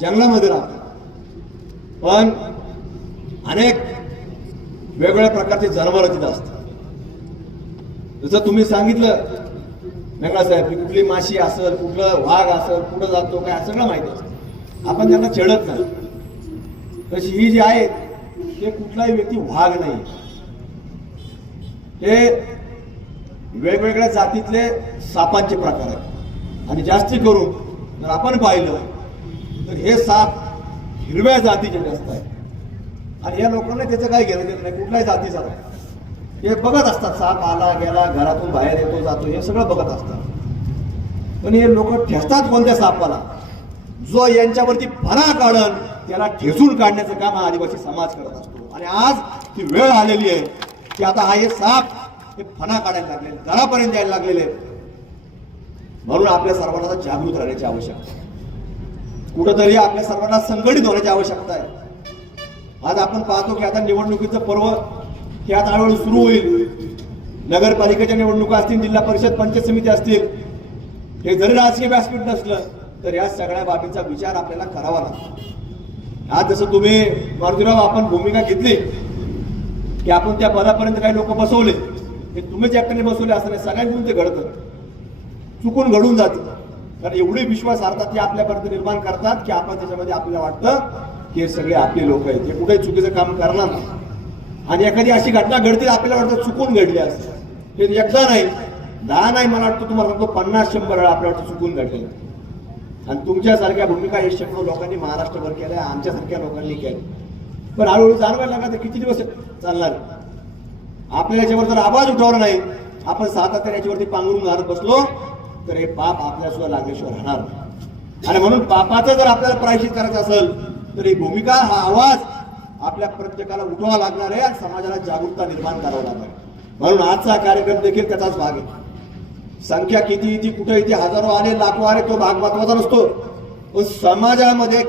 जंगलामध्ये राहतात, पण अनेक वेगवेगळ्या प्रकारचे जनावर तिथे असतात. जसं तुम्ही सांगितलं मेघा साहेब, की कुठली माशी असेल, कुठलं वाघ असेल, कुठं जातो काय सगळं माहिती असतं, आपण त्यांना छेडत नाही. तशी ही जी आहे ते कुठलाही व्यक्ती वाघ नाही, हे वेगवेगळ्या जातीतले सापांचे प्रकार आहेत. आणि जास्ती करून जर आपण पाहिलं तर हे साप हिरव्या जातीचे जास्त आहेत. आणि या लोकांना त्याचं काही घेणं देत नाही, कुठल्याही जातीचा नाही. हे बघत असतात, साप आला गेला, घरातून बाहेर येतो जातो, हे सगळं बघत असतात. पण हे लोक ठेचतात कोणत्या सापाला? जो यांच्यावरती फणा काढल त्याला ठेचून काढण्याचं काम हा आदिवासी समाज करत असतो. आणि आज ती वेळ आलेली आहे की आता हा हे साप हे फणा काढायला लागलेले, घरापर्यंत यायला लागलेले. म्हणून आपल्या सर्वांना जागृत राहण्याची आवश्यकता आहे, कुठंतरी आपल्या सर्वांना संघटित होण्याची आवश्यकता आहे. आज आपण पाहतो की आता निवडणुकीचं पर्व हे आता हळूहळू सुरू होईल. नगरपालिकेच्या निवडणुका असतील, जिल्हा परिषद पंचायत समिती असतील, हे जरी राजकीय व्यासपीठ नसलं तर या सगळ्या बाबींचा विचार आपल्याला करावा लागतो. आज जसं तुम्ही मारुतीराव आपण भूमिका घेतली की आपण त्या पदापर्यंत काही लोक बसवले, हे तुम्हीच एकट्याने बसवले असं नाही, सगळ्यांकडून ते घडतं, चुकून घडून जातं. कारण एवढे विश्वास अर्थात ते आपल्यापर्यंत निर्माण करतात की आपण त्याच्यामध्ये आपल्याला वाटतं की हे सगळे आपले लोक आहेत, हे कुठेही चुकीचं काम करणार नाही. आणि एखादी अशी घटना घडते आपल्याला वाटतं चुकून घडली असं, हे एकदा नाही 10 नाही, मला वाटतं तुम्हाला सांगतो 50-100 वेळा आपल्याला वाटतं चुकून घडलेलं. आणि तुमच्यासारख्या भूमिका हे शेकडो लोकांनी महाराष्ट्रभर केल्या, आमच्यासारख्या लोकांनी केल्या. पण हळूहळू जाणवायला लागला तर किती दिवस चालणार? आपल्याला याच्यावर जर आवाज उठवला नाही, आपण सातत्याने याच्यावरती पांघरून घालत बसलो तर हे पाप आपल्या सुद्धा लागल्याशिवाय राहणार नाही. आणि म्हणून पापाचं जर आपल्याला प्रायश्चित करायचं असेल तर ही भूमिका, हा आवाज आपल्या प्रत्येकाला उठवावा लागणार आहे आणि समाजाला जागरूकता निर्माण करावं लागणार. म्हणून आजचा कार्यक्रम देखील त्याचाच भाग आहे. संख्या किती, कुठे इथे हजारो आले, लाखो आले, तो भाग महत्वाचा नसतो. पण समाजामध्ये